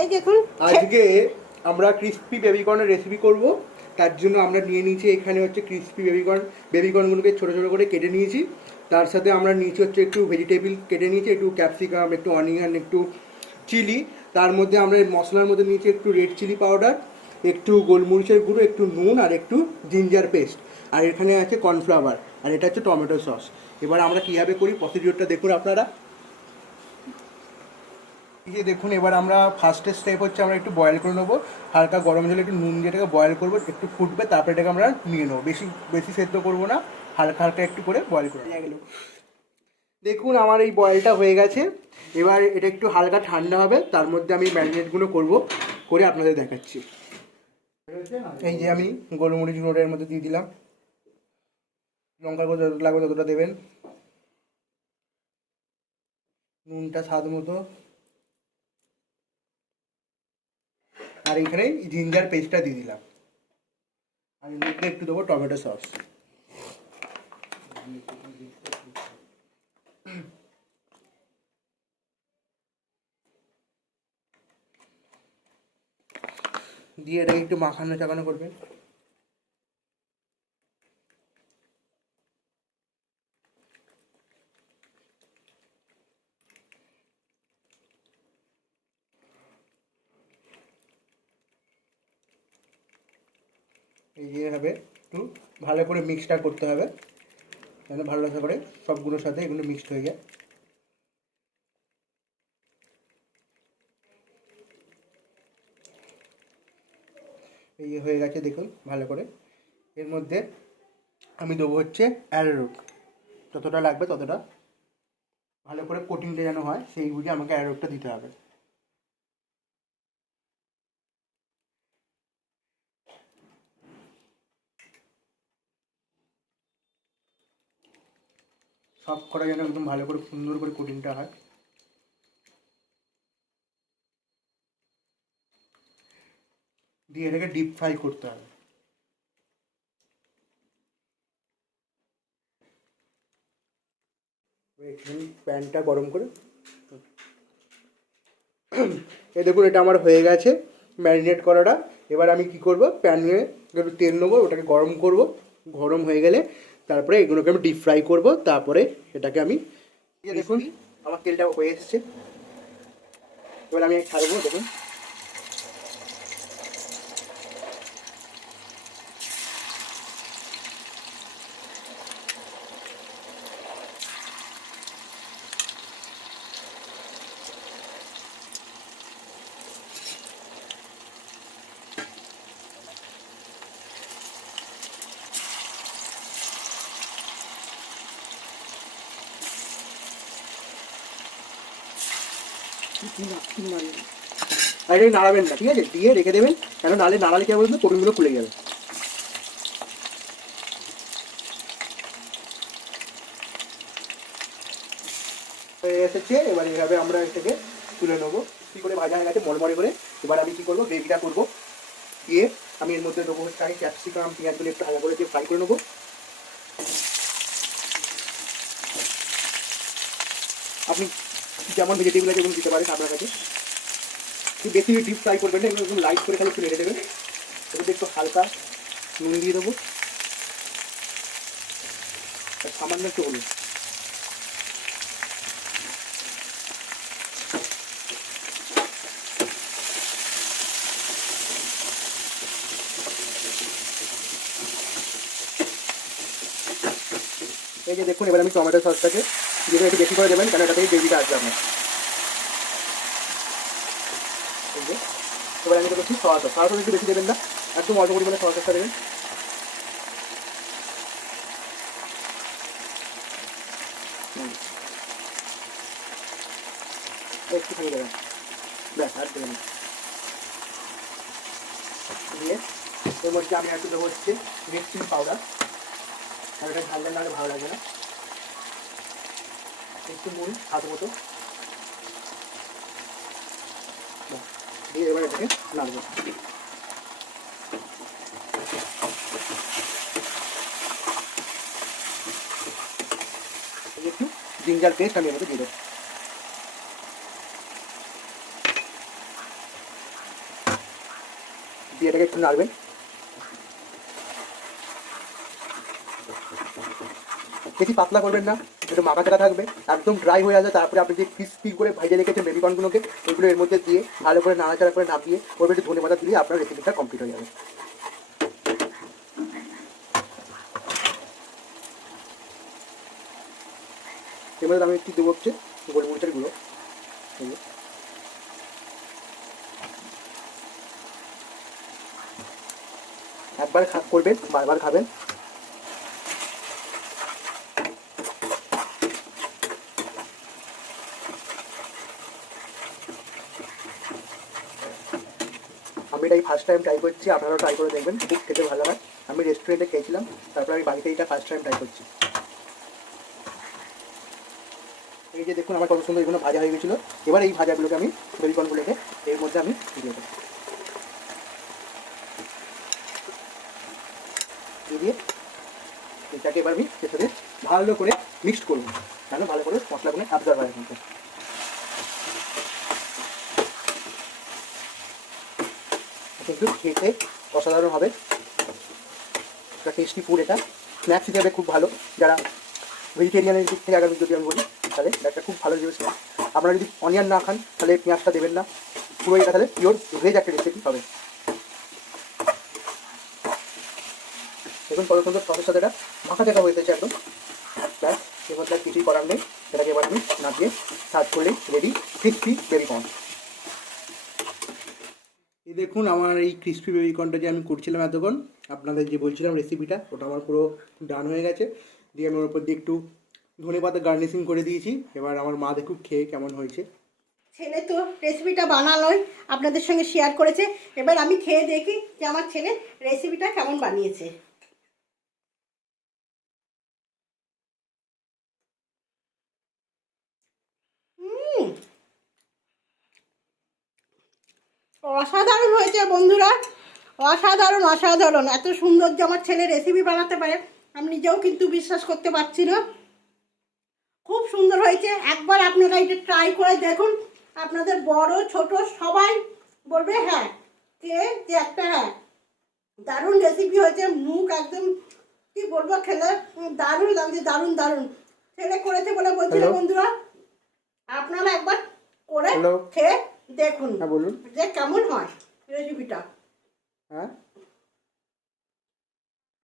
এই দেখুন আজকে আমরা ক্রিস্পি বেবিকর্নের রেসিপি করব। তার জন্য আমরা নিয়ে নিয়েছি এখানে হচ্ছে ক্রিস্পি বেবিকর্ন বেবিকর্নগুলোকে ছোটো ছোটো করে কেটে নিয়েছি। তার সাথে আমরা নিয়েছি হচ্ছে একটু ভেজিটেবল কেটে নিয়েছি, একটু ক্যাপসিকাম একটু অনিয়ন একটু চিলি তার মধ্যে আমরা মশলার মধ্যে নিয়েছি একটু রেড চিলি পাউডার একটু গোলমরিচের গুঁড়ো, একটু নুন আর একটু জিঞ্জার পেস্ট আর এখানে আছে কর্নফ্লাওয়ার আর এটা হচ্ছে টমেটো সস এবার আমরা কীভাবে করি? প্রসিডিওরটা দেখুন আপনারা। এই দেখুন এবার আমরা ফার্স্টের স্টেপ হচ্ছে আমরা একটু বয়েল করে নেব। হালকা গরম জলে একটু নুন দিয়ে এটাকে বয়েল করব একটু ফুটবে তারপরে এটাকে আমরা নিয়ে নেব। বেশি বেশি সেদ্ধ করব না হালকা হালকা একটু করে বয়েল করে গেল। দেখুন আমার এই বয়েলটা হয়ে গেছে। এবার এটা একটু হালকা ঠান্ডা হবে তার মধ্যে আমি ম্যারিনেটগুলো করব করে আপনাদের দেখাচ্ছি। এই যে আমি গোলমরিচ গুঁড়োটা এর মধ্যে দিয়ে দিলাম। লঙ্কার গুঁড়ো যতটা লাগবে ততটা দেবেন। নুনটা স্বাদ মতো আর এখানে জিঞ্জার পেস্টটা দিয়ে দিলাম। আর এর মধ্যে একটু দেবো টমেটো সস। দিয়ে এটাকে একটু মাখানো চাকানো করবেন। এই যে হবে, একটু ভালো করে মিক্সটা করতে হবে। যেন ভালো করে সবগুলোর সাথে এগুলো মিক্সড হয়ে যায়। এই হয়ে গেছে দেখুন, ভালো করে। এর মধ্যে আমি দেবো হচ্ছে অ্যারোরুট যতটা লাগবে ততটা ভালো করে কোটিংটা যেন হয় সেই বুঝে আমাকে অ্যারোরুটটা দিতে হবে। সব করা যেন একদম ভালো করে সুন্দর করে কোটিংটা হয়। দিয়ে এটাকে ডিপ ফ্রাই করতে হবে। প্যানটা গরম করে এ দেখুন, এটা আমার হয়ে গেছে ম্যারিনেট করাটা। এবার আমি কি করব? প্যানে একটু তেল নেব, ওটাকে গরম করব। গরম হয়ে গেলে তারপরে এগুলোকে আমি ডিপ ফ্রাই করব তারপরে এটাকে আমি দেখুন আমার তেলটা হয়ে এসেছে। এবার আমি ছাড়বো দেখুন। আর এটা নাড়াবেন না, ঠিক আছে? দিয়ে রেখে দেবেন, কেন নালে নাড়ালে কি তো? কোটিংগুলো খুলে যাবে। এসেছে, এবার এইভাবে আমরা এটাকে তুলে নেব। কী করে ভাজা হয়ে গেছে? মরমরে করে। এবার আমি কী করব? গ্রেভিটা করব। দিয়ে আমি এর মধ্যে দেবো হচ্ছে ক্যাপসিকাম, পেঁয়াজগুলো একটু হালকা করে দিয়ে ফ্রাই করে নেব। আপনি যেমন ভেজিটেবল আছে দিতে পারেন আপনার কাছে একটু বেশি ডিপ ফ্রাই করবেন না একদম লাইট করে খালি একটু দেবেন। এটাতে একটু হালকা নুন দিয়ে দেবো। সামান্য একটু হলুদ। যে দেখুন, এবার আমি টমেটো সসটাকে যেটা একটু বেশি করে দেবেন কেন এটা থেকে গ্রেভিটা আসবে আপনার এবার আমি দেবো সয়া সস সস একটু বেশি দেবেন না, একদম অল্প পরিমাণে সয়া সসটা দেবেন। একটু খালি দেবেন ব্যাস, আর দেবেন। দিয়ে, এর মধ্যে আমি একটু দেবো হচ্ছে মিক্সিং পাউডার আর এটা নাহলে ভালো লাগবে না। একটু নুন হাত মতো। দিয়ে এবার এটাকে নাড়বো। একটু জিঞ্জার পেস্ট আমি এবার দিয়ে দেবো। দিয়ে এটাকে একটু নাড়বেন। বেশি পাতলা করবেন না, একটু মাখা টাকা থাকবে, একদম ড্রাই হয়ে আসবে। তারপরে আপনি যে ক্রিস্পি করে ভাইজে রেখেছেন বেবিকর্নগুলোকে ওইগুলো এর মধ্যে দিয়ে ভালো করে নাড়াচাড়া করে নামিয়ে ওর একটু ধনে পাতা দিয়ে আপনার রেসিপিটা কমপ্লিট হয়ে যাবে। এবার আমি একটু দেবো হচ্ছে গোলমরিচের গুঁড়ো। একবার করবেন, বারবার খাবেন। আমি এটাই ফার্স্ট টাইম ট্রাই করছি, আপনারাও ট্রাই করে দেখবেন, খুব খেতে ভালো হয়। আমি রেস্টুরেন্টে খেয়েছিলাম, তারপর আমি বাড়িতে এটা ফার্স্ট টাইম ট্রাই করছি। এই যে দেখুন আমার কত সুন্দর এগুলো ভাজা হয়ে গেছিল। এবার এই ভাজাগুলোকে আমি বেবিকর্নগুলোকে এর মধ্যে আমি দিয়ে দেবো। দিয়ে এটাকে এবার আমি ভালো করে মিক্সড করব কেন ভালো করে মশলাগুলো অ্যাবজর্ব হয় কিন্তু খেতে অসাধারণ হবে। একটা টেস্টি ফুড এটা। স্ন্যাক্স হিসেবে খুব ভালো। যারা ভেজিটেরিয়ানের দিক থেকে আগামী যদি আমি বলি, তাহলে একটা খুব ভালো জিনিস আপনারা যদি অনিয়ন না খান, তাহলে পেঁয়াজটা দেবেন না। পুরো এটা তাহলে পিওর ভেজ একটা রেসিপি হবে। দেখুন কত সুন্দর সসের সাথে এটা মাথা দেখা হয়ে গেছে একদম। ব্যাস মধ্যে কিছুই করার নেই। সেটাকে এবার আমি নাচিয়ে সার্ভ করলেই রেডি ক্রিসপি বেবি কর্ন এই দেখুন, আমার এই ক্রিসপি বেবিকনটা যে আমি করছিলাম এতক্ষণ, আপনাদের যে বলছিলাম রেসিপিটা ওটা আমার পুরো ডান হয়ে গেছে। দিয়ে আমি ওর উপর দিয়ে একটু ধনে পাতা গার্নিশিং করে দিয়েছি। এবার আমার মা দেখুক খেয়ে কেমন হয়েছে। ছেলে তো রেসিপিটা বানালোই, আপনাদের সঙ্গে শেয়ার করেছে। এবার আমি খেয়ে দেখি যে আমার ছেলে রেসিপিটা কেমন বানিয়েছে। অসাধারণ হয়েছে বন্ধুরা। অসাধারণ অসাধারণ। এত সুন্দর যে আমার ছেলে রেসিপি বানাতে পারে আমি নিজেও কিন্তু বিশ্বাস করতে পারছি না। খুব সুন্দর হয়েছে। একবার আপনারা এটা ট্রাই করে দেখুন। আপনাদের বড় ছোট সবাই বলবে হ্যাঁ কে যে একটা হ্যাঁ। দারুণ রেসিপি হয়েছে। মুখ একদম কি বলব খেলে দারুণ লাগছে দারুণ দারুণ। ছেলে করেছে বলে বলছিল বন্ধুরা। আপনারা একবার করে খেয়ে দেখুন হ্যাঁ বলুন। যে কেমন হয় রেসিপিটা। হ্যাঁ?